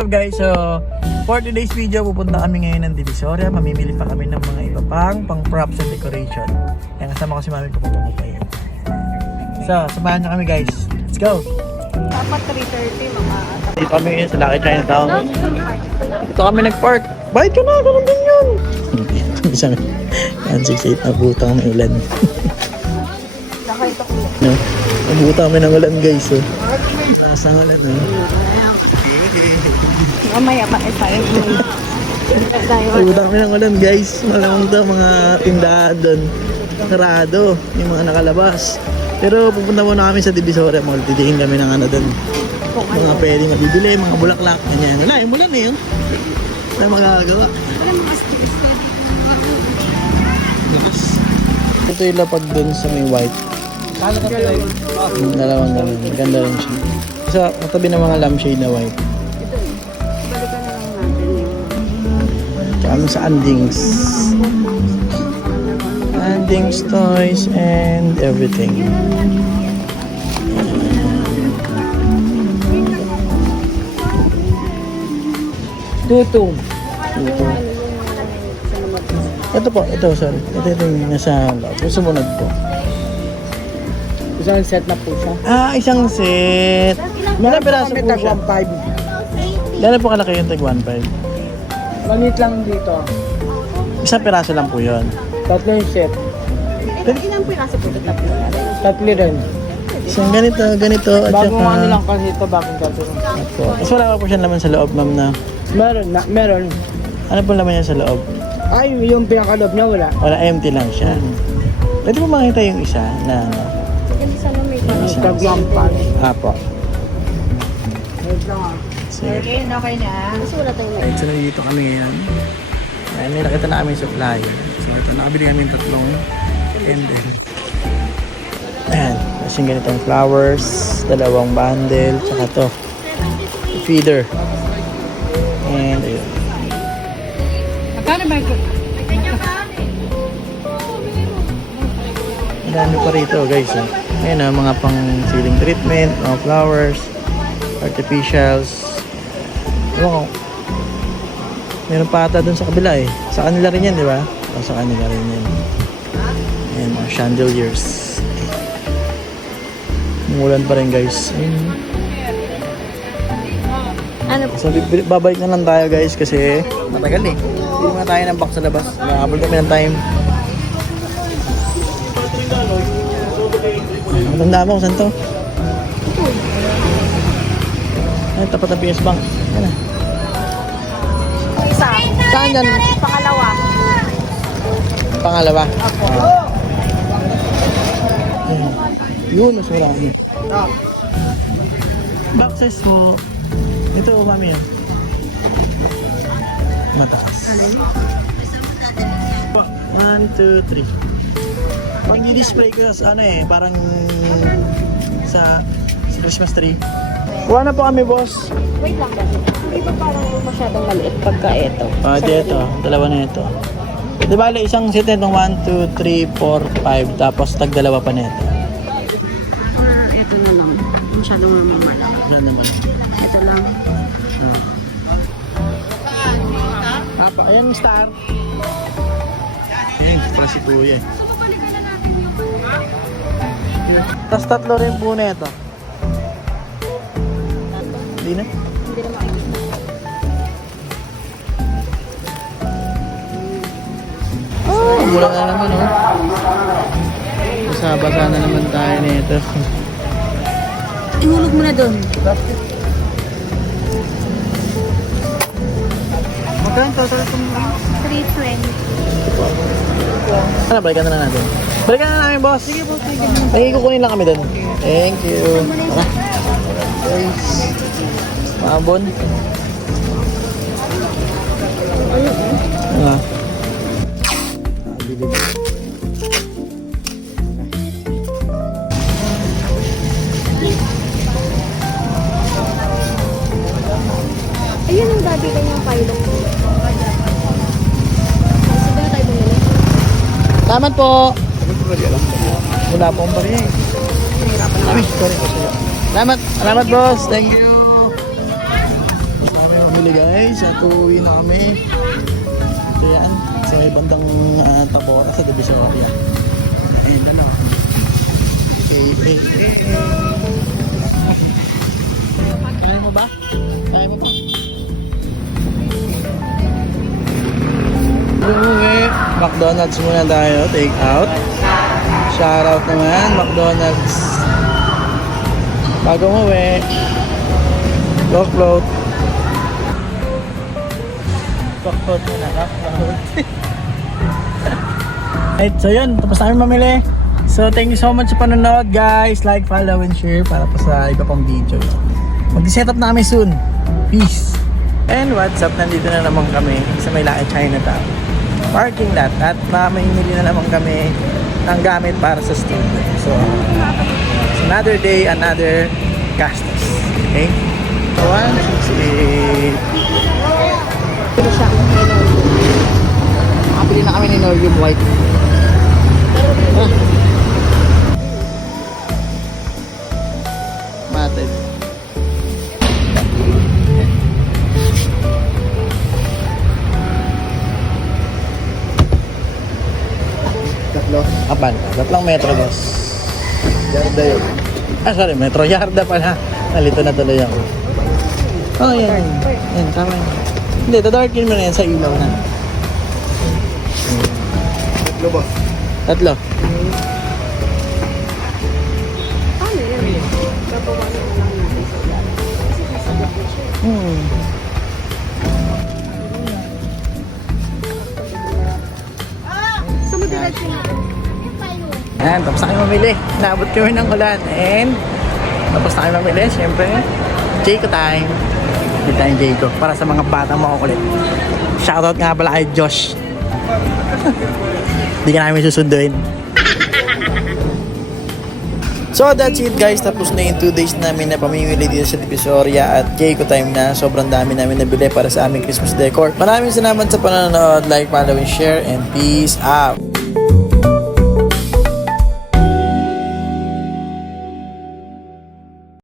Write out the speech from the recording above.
So guys, so for today's video, pupunta kami ngayon ng Divisoria. Mamimili pa kami ng mga iba pang pang props and decoration. Yan, kasama ko si mami ko pa yan. So, samahan niyo kami guys. Let's go! Dapat 3.30 mga Dito kami ngayon sa Lucky Chinatown. Dito kami nag-park. Bayad ka na, ganun din yun. Isang 168 na butang may ulan. Nabutang kami ng ulan guys. Oh. Nasa ulan oh. Mamaya pa eh tayo. Nabutang kami ng ulan guys. Malamang to mga tindahan doon. Sarado. Yung mga nakalabas. Pero pupunta muna kami sa Divisoria Mall. Titingin kami ng ano doon. Mga pwede mabibili, mga bulaklak. Ganyan. Wala, yung ulan eh. Wala magagawa. Wala mga sticks na. Ito yung lapag dun sa may white. Dalawang ganun. Maganda rin siya. Sa katabi ng mga lampshade na white. Balikan na lang natin yung Tsaka sa Andings. Andings toys and everything. tutong. Ito. Ito po, ito sorry. Ito, ito yung nasa loob. Yung sumunod po. Isang set na po siya. Ah, isang set. Ilang piraso po siya? 1.5. Gano'n po kalaki yung tag 1.5? Manit lang dito. Isang piraso lang po yun. Tatlo yung set. Ilang piraso po ito? Tatlo. Tatlo rin. Isang ganito, ganito, at Bagong saka... ano lang kasi ito, bagong tatlo. Opo. Tapos wala pa po siya naman sa loob, ma'am, na... Meron na, meron. Ano po naman niya sa loob? Ay, yung pinakalob niya wala. Wala, empty lang siya. Pwede mo makita yung isa na... 1.5. Apo. Sige. Okay, okay na. Sulat tayo Right, so nandito kami ngayon. Ayan, may nakita na kami yung supplier. So ito, nakabili kami yung tatlong and then... Ayan, yung ganitong flowers, dalawang bundle, tsaka to. Feeder. And ayun. Magkano ba ito? Ang dami pa rito guys. Eh. Ayan ah, mga pang ceiling treatment, mga flowers, artificials. Ewan ko. Meron pa ata dun sa kabila eh. Sa kanila rin yan, di ba? O, sa kanila rin yan. Ayan, mga chandeliers. Umulan pa rin guys. Ayun. Ano So, babalik na lang tayo guys kasi matagal eh. Hindi nga tayo ng box sa labas. Nakabal kami ng time. Matanda mo kung saan to? Ay, tapat ng PS Bank. Yan na. Isa. Saan yan? Pangalawa. Pangalawa. Ah. Ayan. Yun, mas marami. Boxes po. Ito, mami yan. Mataas. One, two, three. Pag i-display ko sa ano eh, parang sa, sa Christmas tree. Kuha na po kami, boss. Wait lang kasi. Di ba parang masyadong maliit pagka ito? Ah, di ito. Dalawa na ito. Di ba, isang set nitong 1, 2, 3, 4, 5, tapos tag dalawa pa nito. Or ito na lang. Masyadong mamamalaki. Ano naman? Ito lang. Ah. Apa, ayan yung star. Ayan, para si Kuya. eh. Tapos tatlo rin po na ito. Hindi na? Hindi na makikita. Oh, mura na naman oh. Basa-basa na naman tayo nito. Ihulog mo na doon. Magkano total itong 320. Ano, balikan na lang natin. Balikan na namin, boss. Sige po, sige. Ay, kukunin lang kami doon. Thank you. Tara. Maabon. Ano? Ah, bilib. Ayun ang dati kanyang pilot. Sige na tayo bumili. Salamat po. Wala po akong bariya eh. Uy, sorry po sa'yo. Salamat. Salamat, boss. Thank you. Marami namili guys. At uuwi na kami. Ito yan. Sa bandang uh, Tabora sa Divisoria. Ayun na. Okay, okay, okay. Kaya mo ba? Kaya mo ba? Umuwi. McDonald's muna tayo. Take out. Shoutout naman. McDonald's. Bago umuwi. Go float. Go float muna. Go float. Right, so yun, tapos namin mamili. So thank you so much sa panonood guys. Like, follow, and share para pa sa iba pang video. Mag-set up na kami soon. Peace! And what's up, nandito na naman kami sa Maylaki Chinatown. Parking lot at mamimili na naman kami ng gamit para sa studio. So, it's another day, another gastos. Okay? So, one, six, eight. Pero siya ang hello. Makabili na kami ni Norium White. Ah. Matted. Tatlo. Apan, tatlong metro boss. Yarda yun. Ah, sorry, metro yarda pala. Nalito na tuloy ako. Oh, yan. Yan, tama yan. Hindi, tadarkin mo na yan sa ilaw na. Tatlo boss. Tatlo. Paano yan? Na lang natin sa ilalim. Kasi sasagot na siya. Hmm. Yan, tapos na kami mamili. Naabot kami ng ulan. And, tapos na kami mamili. Siyempre, Jayco time. Hindi tayong Jayco. Para sa mga batang makukulit. Shoutout nga pala kay Josh. Hindi ka namin susunduin. So that's it guys, tapos na yung 2 days namin na pamimili dito sa Divisoria at Jayco time na sobrang dami namin nabili para sa aming Christmas decor. Maraming salamat sa panonood, like, follow, and share, and peace out!